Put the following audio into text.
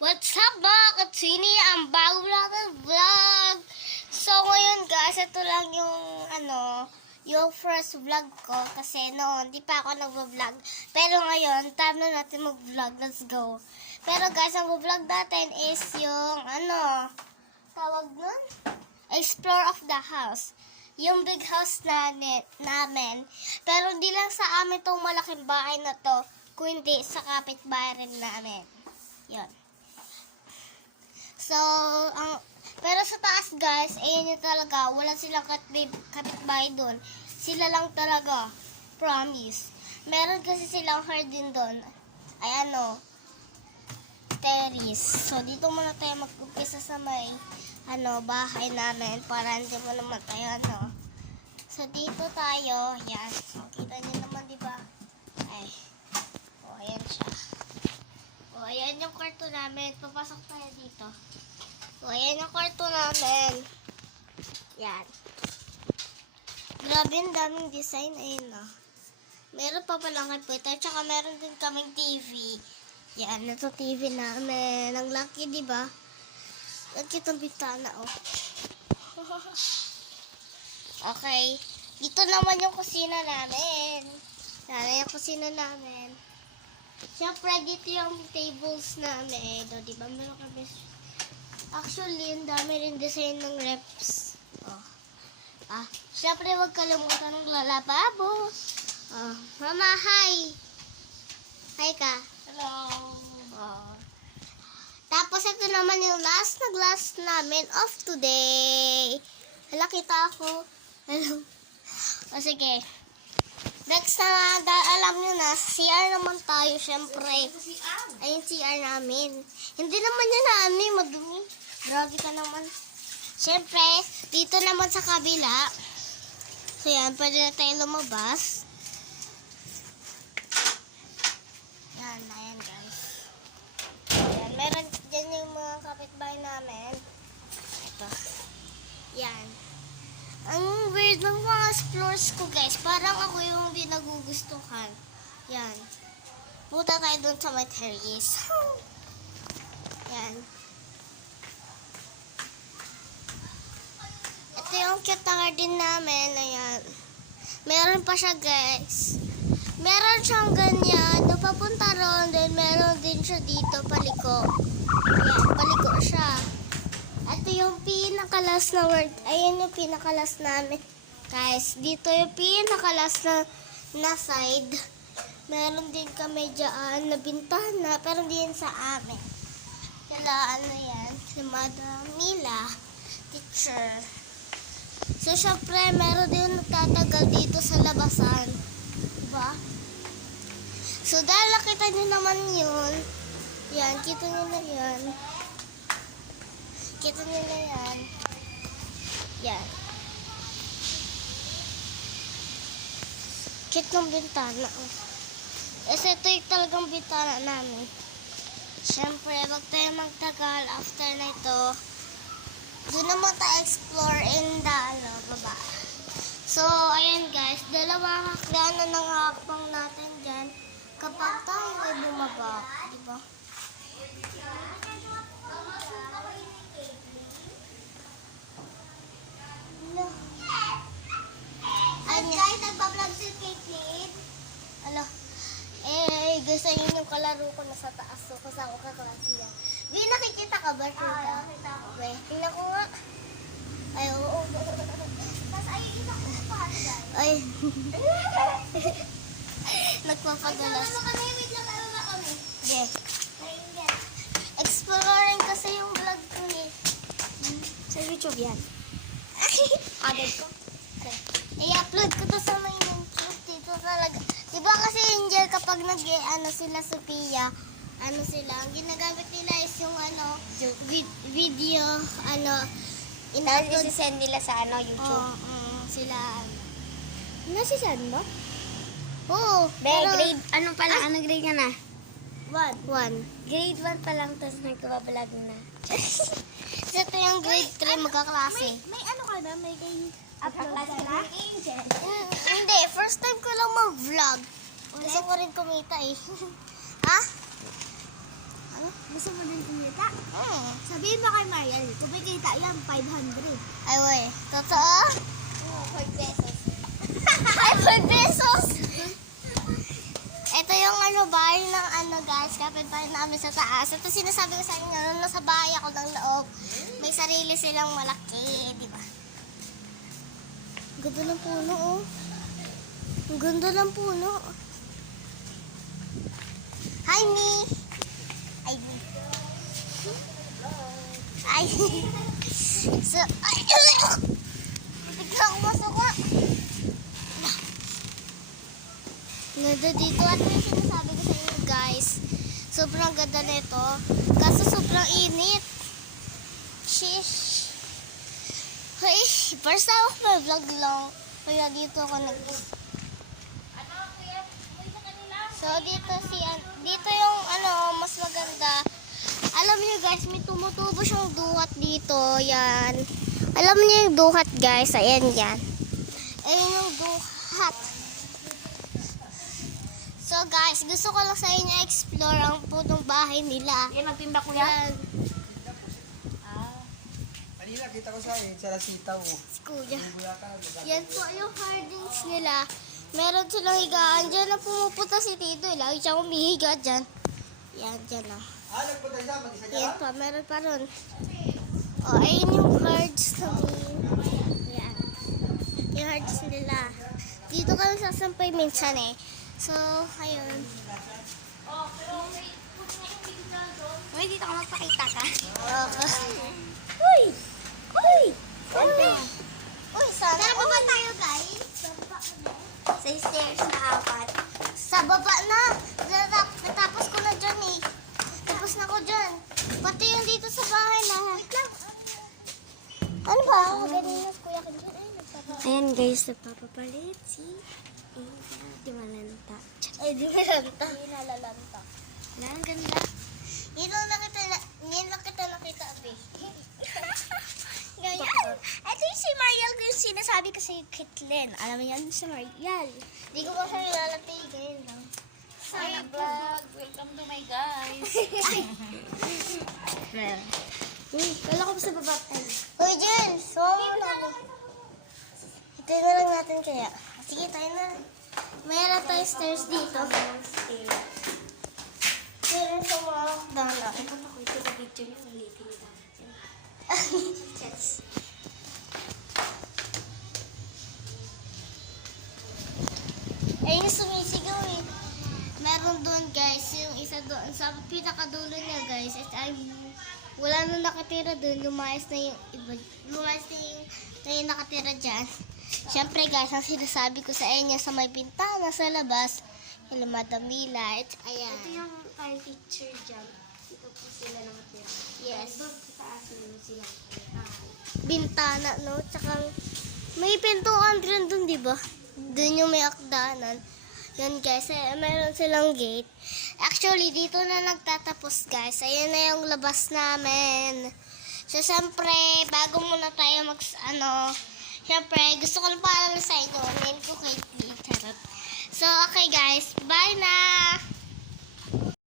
What's up mga katsini? Ang bago natin vlog. So ngayon guys, ito lang yung first vlog ko. Kasi noon, di pa ako nag-vlog. Pero ngayon, time na natin mag-vlog. Let's go. Pero guys, ang vlog natin is yung tawag nun? Explore of the house. Yung big house namin. Pero hindi lang sa amin tong malaking bahay na to, kundi sa kapitbahay rin namin. Yun. So, pero sa taas guys, ayun yung talaga, wala silang kapitbahay doon. Sila lang talaga, promise. Meron kasi silang herd din doon. Ay terrace. So, dito muna tayo mag-umpisa sa may, bahay namin para hindi mo naman tayo, So, dito tayo, yan. So, kita niyo naman, di ba? Ay, ayan siya. Ayan yung kwarto namin. Papasok tayo dito. Ayan yung kwarto namin. Yan. Grabe yung daming design. Ayun Meron pa palang computer. Tsaka meron din kaming TV. Yan. Ito TV namin. Ang laki, di ba? Ang cute ang bintana, Okay. Dito naman yung kusina namin. Yan yung kusina namin. Siyempre, dito yung tables namin. Di ba? Meron kami. Actually, ang dami rin design ng reps. Siyempre, huwag kalimutan ng lalababo. Mama, hi! Hi ka. Hello. Tapos, ito naman yung last na glass namin of today. Hala, kita ako. Hello. Sige. Next na, alam nyo na, CR naman tayo, syempre. Ayun, CR namin. Hindi naman yan madumi. Grabe ka naman. Syempre, dito naman sa kabila. So yan, pwede na tayo lumabas. Yan, ayan guys. Ayan, meron dyan yung mga kapitbahay namin. Ito. Yan. Ang weird ng mga explores ko guys. Parang ako yung hindi nagugustuhan. Yan. Punta tayo dun sa my terrace. Yan. Ito yung cute na garden namin. Ayan. Meron pa siya guys. Meron siyang ganyan. Papunta ron. Then meron din siya dito paliko. Ayan. Paliko siya. Ito yung pinakalas na word. Ayan yung pinakalas namin. Guys, dito yung pinakalas na side. Meron din kami dyan na bintana. Pero din sa amin. Kala yan. Si Madam Mila. Teacher. So, syempre, meron din nagtatagal dito sa labasan. Diba? So, dahil nakita nyo naman yun. Yan, kita nyo na yan. Kita nyo na yan. Yan. Cute ng bintana. Kasi ito yung talagang bintana namin. Siyempre, wag tayo magtagal after na ito. Doon naman tayo explore in the baba. So, ayan guys. Dalawang hakdana ng hakbang natin dyan kapag tayo ay bumaba. Diba? Guys, nagpa-vlog si Caitlyn. Alo. Guys, ayun yung kalaro ko na sa taas. So, kasama ko kaklase yan. Di, nakikita ka ba? Nakikita ko. Okay, tingnan ko nga. Ay, oo. Tapos, ayun ako pa. Ay. Nagpapagulas. Ay, sama kami. Wait lang, na kami. Okay. Exploring kasi yung vlog ko eh. Sa YouTube yan. Agad ko. Okay. I-upload ko to sa may YouTube dito talaga. Diba kasi Angel kapag sila Sophia, ang ginagamit nila is yung video, in-upload. Isi-send nila sa YouTube. Sila, Nasisend mo? Oo. Grade, anong grade ka na? 1. Grade 1 pa lang, tapos nagkababalag na. So, ito yung grade 3 magkaklase. May ano ka na? May grade klase na? Hindi, first time ko lang mag-vlog. Gusto ko rin kumita eh. Ha? Gusto mo din kumita? Sabihin mo kay Mariel, kumikita yan, 500. Ay, wey. Totoo? Oo, 5 pesos. Ay, 5 pesos! Ito yung bahay ng guys, kapitbahay namin sa taas. Ito sinasabi ko sa inyo, nung nasa bahay ako ng loob, may sarili silang malaki, di ba? Ang ganda ng puno, oh. Ang ganda ng puno. Hi, Mi! Ay, Mi. Ay. So, ay, bigla ako masuka. Ganda dito. At yung sinasabi ko sa inyo, guys, sobrang ganda nito. Kaso sobrang init. Shish. Hey, first time ako vlog lang. Kaya dito ako So, dito yung mas maganda. Alam niyo guys, may tumutubo siyang duhat dito. Yan. Alam niyo yung duhat guys. Ayan yan. Ayan yung duhat. So guys, gusto ko lang sa inyo explore ang punong bahay nila. Yan, magtinda ko Yan. Kanina, kita ko sa akin, sa Lasitaw. Si Kuya. Yan po yung hardings nila. Meron silang higaan. Diyan na pumupunta si Tito. Lagi siya umihiga dyan. Yan, dyan na. Nagpunta siya, mag-isa niya Yan pa, meron pa ron. O, ayun yung herds namin. Yan. Yung herds nila. Dito kami sasampay minsan eh. So, ayun. Uy, dito ka magpakita ka. Uy! Uy! Uy, sana. Tara, baba tayo, guys. Sa stairs na 4. Sa baba na. Natapos ko na dyan eh. Tapos na ko dyan. Pati yung dito sa bahay na. Wait lang. Ano ba? Ganun Kuya Kim. Ayan, guys, nagpapapalit si Di Malanta. Ay, di malanta. Di nalalanta. Wala, ang ganda. Ngayon lang kita nakita, abe. Ganyan. Ito yung si Mariel ko yung sinasabi ko sa Kitlin. Alam mo yan si Mariel. Di ko pa siya nilalantay. Ganyan lang. Hi, vlog. Welcome to my guys. Kala ko pa sa baba. Uy, Jen! Sumama na ako. Ito na lang natin kaya. Sige, tayo na. Mayroon tayo stairs dito. Meron sa mga dana. Ito na ko ito sa video niyo. Ulitin niyo dapat yan. Yes. Ayun yung sumisigaw eh. Meron doon guys, yung isa doon. Sa pinakadulo niya guys, ay wala nang nakatira doon. Lumayas na yung iba. Lumayas na yung nakatira dyan. Siyempre guys, ang sinasabi ko sa inyo sa may bintana sa labas, kay Madam Mila. Ayan. Ito yung file picture dyan. Dito po sila nakatira. Yes. Doon sa taas nila sila. Bintana, no? Tsaka may pintuan rin doon, di ba? Doon yung may akdanan. Yan guys, meron silang gate. Actually, dito na nagtatapos guys. Ayan na yung labas namin. So, siyempre, bago muna tayo siyempre, gusto ko lang paalala sa inyo. Name ko kay Charot. So, okay guys, bye na!